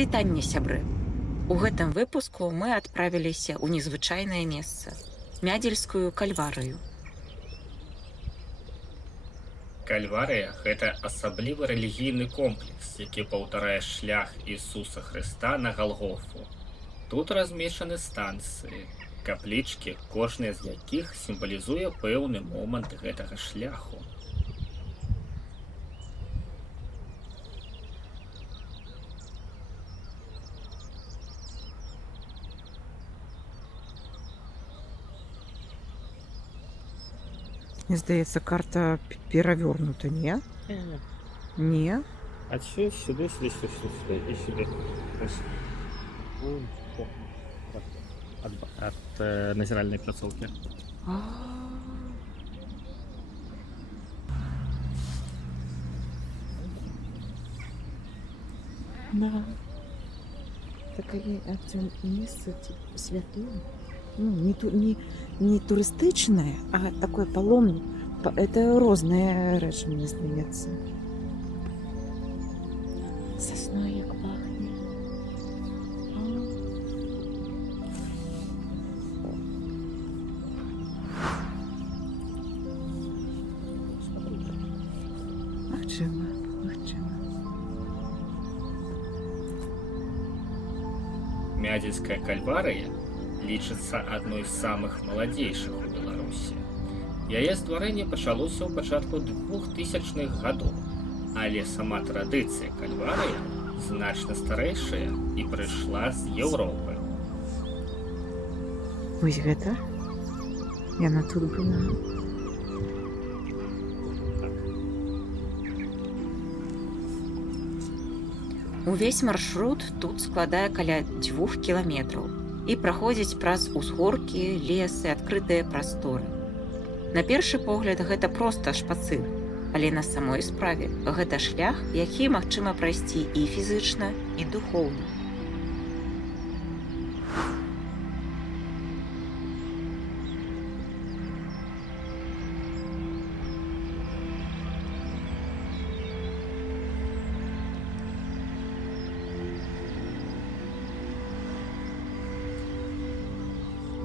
Прывітанне, сябры! У гэтым выпуску мы адправіліся ў незвычайнае месца мядзельскую кальварыю. Кальварыя – гэта асаблівы рэлігійны комплекс, які паўтарае шлях Ісуса Хрыста на Галгофу. Тут размешчаны станцыі, каплічкі, кожная з якіх сімвалізуе пэўны момант гэтага шляху. Мне здаецца, карта перавёрнута, не? Не? Адсюль сюды, сюды, сюды, сюды і сюды. Ад назіральнай пляцоўкі. Да. Такое место святое. Ну, не турыстычнае, а такое паломнік. Это розныя рэчы, мне здаецца. Сасной як пахне. Магчыма. Мядзельская кальварыя лічыцца адной з самых маладзейшых у Беларусі. Яе стварэнне пачалося ў пачатку 2000-х гадоў, але сама традыцыя кальварыя значна старэйшая і прыйшла з Еўропы. Вось гэта? Яна тут была. Увесь маршрут тут складае каля 2 кіламетраў і праходзіць праз узгоркі, лесы, адкрытыя прасторы. На першы погляд гэта проста шпацыр, але на самой справе гэта шлях, які магчыма прайсці і фізычна, і духоўна.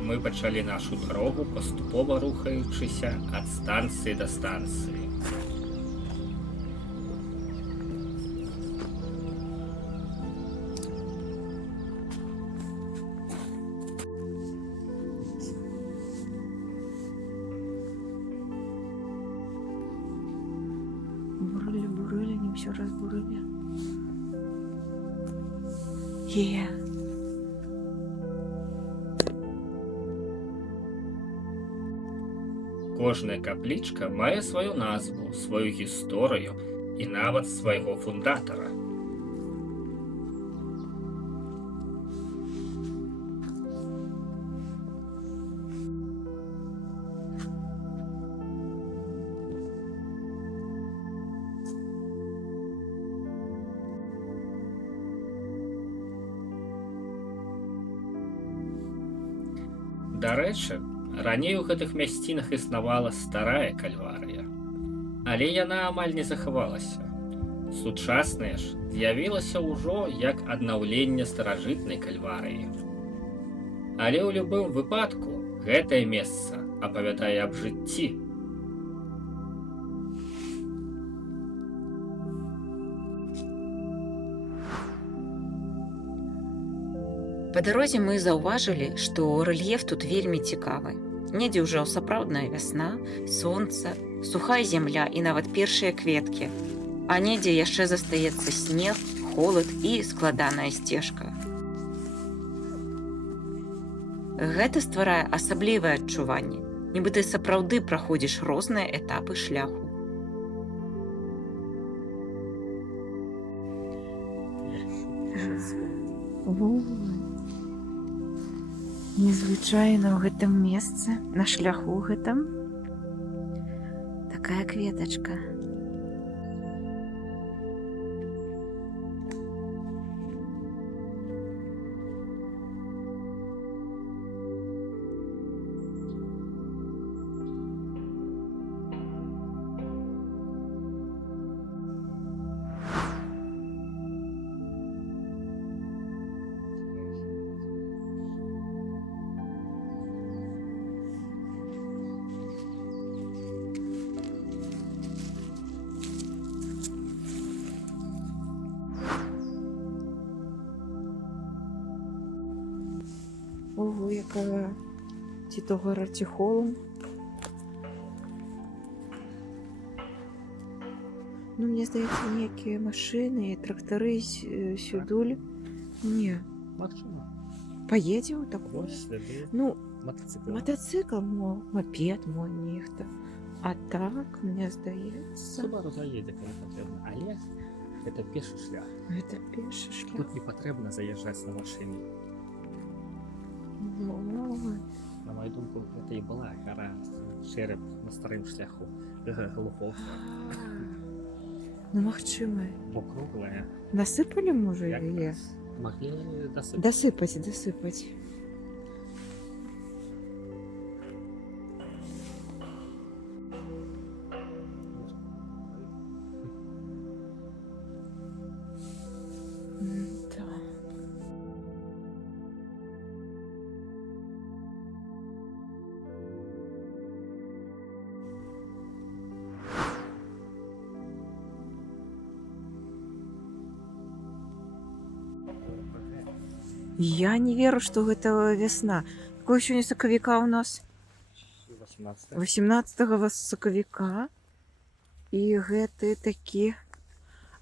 Мы пачалі нашу дарогу, паступова рухаючыся ад станцыі да станцыі. Бурылі, не ўсё разбурылі. Кожная каплічка мае сваю назву, сваю гісторыю і нават свайго фундатара. Дарэчы, раней у гэтых мясцінах існавала старая кальварыя, але яна амаль не захавалася. Сучасная ж з'явілася ўжо як аднаўленне старажытнай кальварыі. Але ў любым выпадку гэтае месца апавядае аб жыцці. Па дарозе мы заўважылі, што рэльеф тут вельмі цікавы. Недзе ўжо сапраўдная вясна, сонца, сухая зямля і нават першыя кветкі, а недзе яшчэ застаецца снег, холад і складаная сцежка. Гэта стварае асаблівае адчуванне, нібы ты сапраўды праходзіш розныя этапы шляху. Незвычайна ў гэтым месцы, на шляху гэтым. Такая кветачка. Ого, яка ці то гора, ці холм. Ну, мені здається, ніякі машини, трактори сюдуль. Ні. Магчыма. Поїдемо так? Вось сляды Ну, матацыкла. мотоцикл, мопед, нехта. А так, мне здається, Субару заедзе, калі патрэбна, але гэта пешы шлях. гэта пешы шлях. Тут не патрэбна заязджаць на машыне. Во. На маю думку, гэта і была гара чэрап на старым шляху глухов, Ну, магчыма. бо круглая. Насыпалі, можа, Як яе? раз маглі дасыпаць. Дасыпаць. Да. Я не веру, што гэта вясна. Какое сёння сакавіка у нас? 18. 18 сакавіка. І гэты такі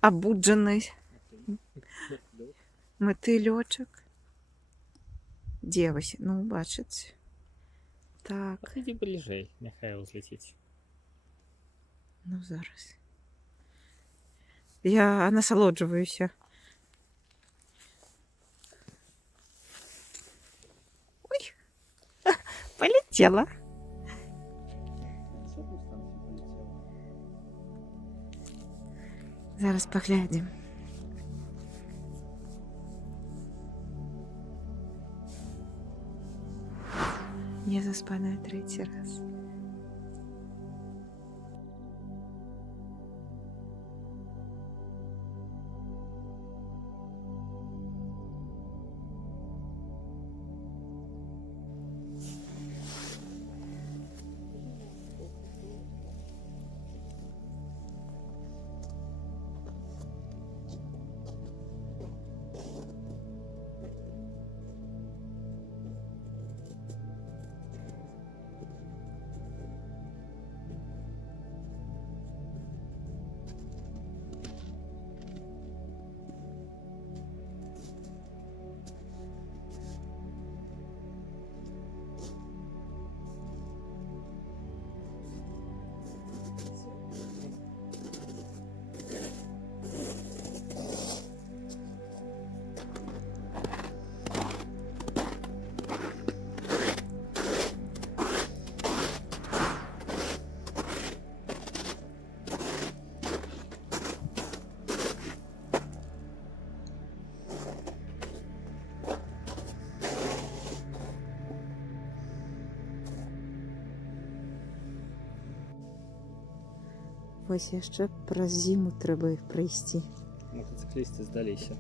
абуджаны матылёчак. Дзе вось? Ну, бачыць. Так, Ідзі бліжэй, няхай узлеціць. ну зараз. Я насалоджваюся. Ой, полетела. Зараз паглядзім. Не заспаная трэці раз. Вось яшчэ праз зіму трэба іх прайсці. Мотоциклісты здаліся.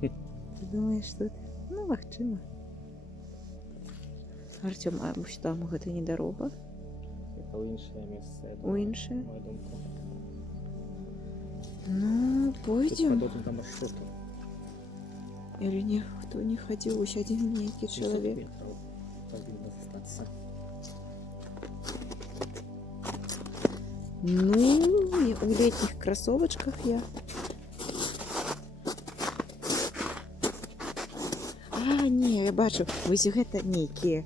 Ты думаеш, тут? Ну, магчыма. Артём, а вось там гэта не дарога? Гэта ў іншае месца, я У думаю, іншае? маю думку. Ну, Тут пойдзем. падобна да маршруту. Или ніхто не хадзіў, ось адзін нейкі 700 чалавек. метраў павінна застацца. Ну, у летніх красовачках я. А, не, я бачу, вось гэта нейкія.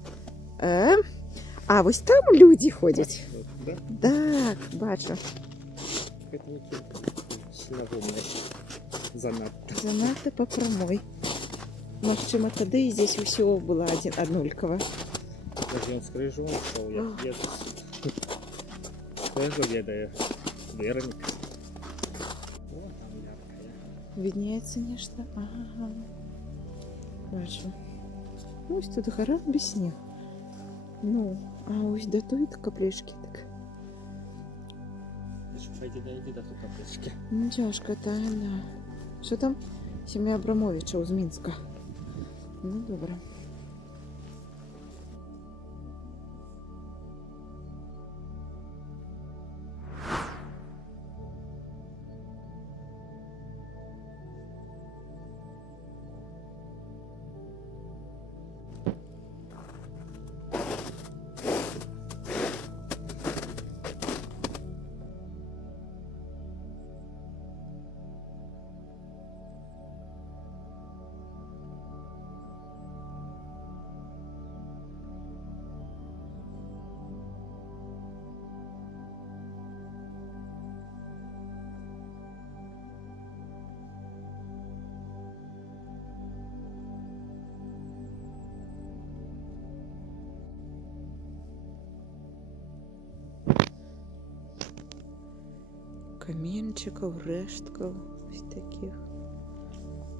А вось там людзі ходзяць. Да? Так, бачу. Гэта нейкі сінагомны. Занадта. Занадта па прамой. Магчыма, тады і здесь усё было аднолькава. Даже ён з крыжом ішоў, як едуць. Хто яго ведае? Вернік. О, там яркая. Виднеецца нешта. Ага. Бачу. Ну, ось тут гора без снег. Ну, а ось да той каплечкі так. Шукайце, дайдзе да тут каплічкі. Ну, цяжка тайна. Що там? Сім'я Абрамовича з Мінська. Ну, добре. каменчикаў, рэшткаў вось такіх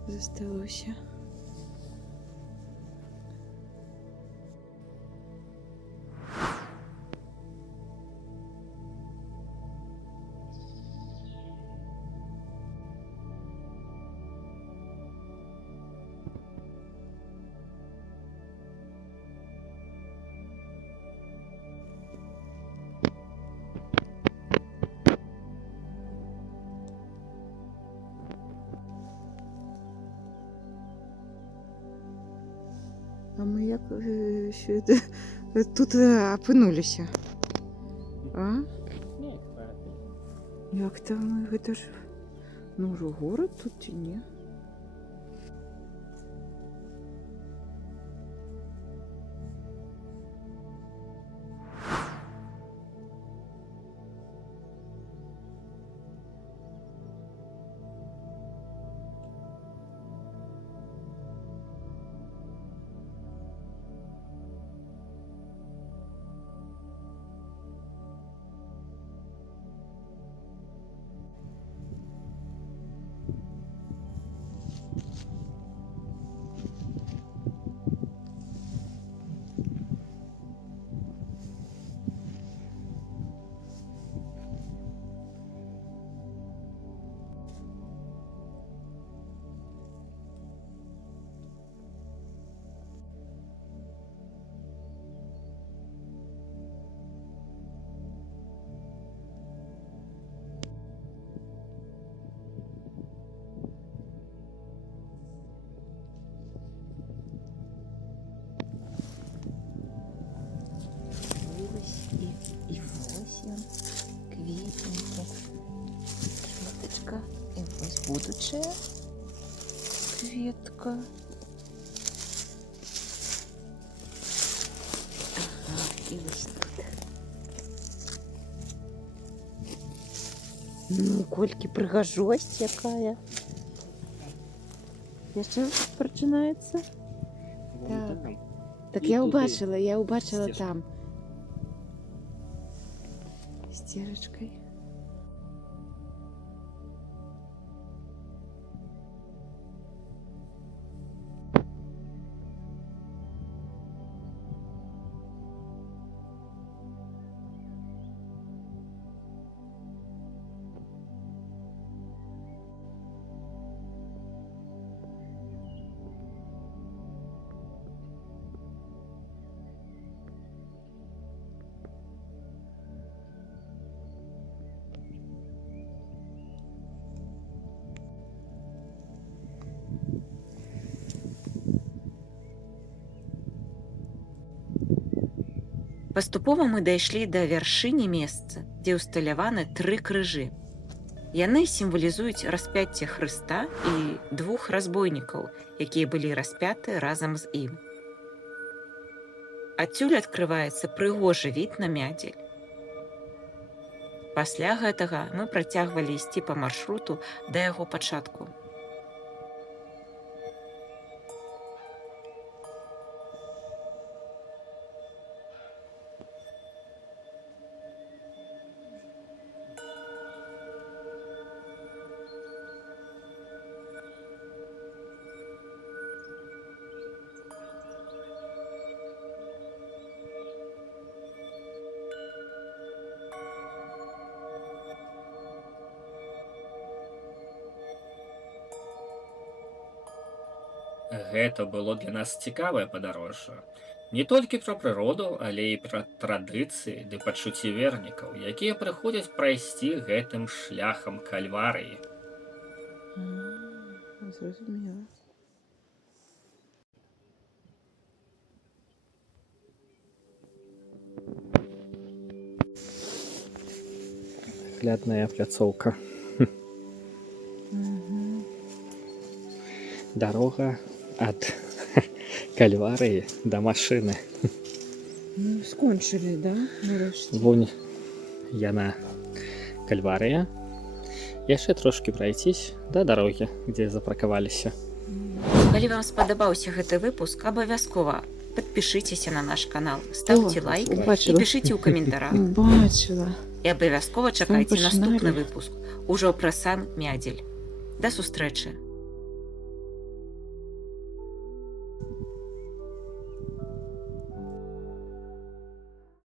засталося. А мы як тут апынуліся? А? Як там мы? Гэта ж ну ўжо горад тут ці не? І ось ён, квітненькі, кветочка, і ось будучая кветка. Ага, і ось тут. Ну, колькі прыгажосць якая. Яшчэ пачынаецца? Так я ўбачыла там. Сцежачкай. Паступова мы дайшлі да вяршыні месца, дзе ўсталяваны 3 крыжы. Яны сімвалізуюць распяцце Хрыста і 2 разбойнікаў, якія былі распяты разам з ім. Адсюль адкрываецца прыгожы від на Мядзель. Пасля гэтага мы працягвалі ісці па маршруту да яго пачатку. Гэта было для нас цікавае падарожжа. Не толькі пра прыроду, але і пра традыцыі ды пачуцці вернікаў, якія прыходзяць прайсці гэтым шляхам кальварыі. Зразумела. Наглядная пляцоўка. Дарога ад кальварыі да машыны. Ну, скончылі, да, нарэшце? Вунь яна кальварыя. Яшчэ трошкі прайцісь да дарогі, дзе запаркаваліся. Калі вам спадабаўся гэты выпуск, абавязкова падпішыцеся на наш канал, ставце лайк і убачыла. пішыце ў каментарах. Бачыла. І І абавязкова чакайце пачыналі. наступны выпуск ужо пра сам мядзель. Да сустрэчы!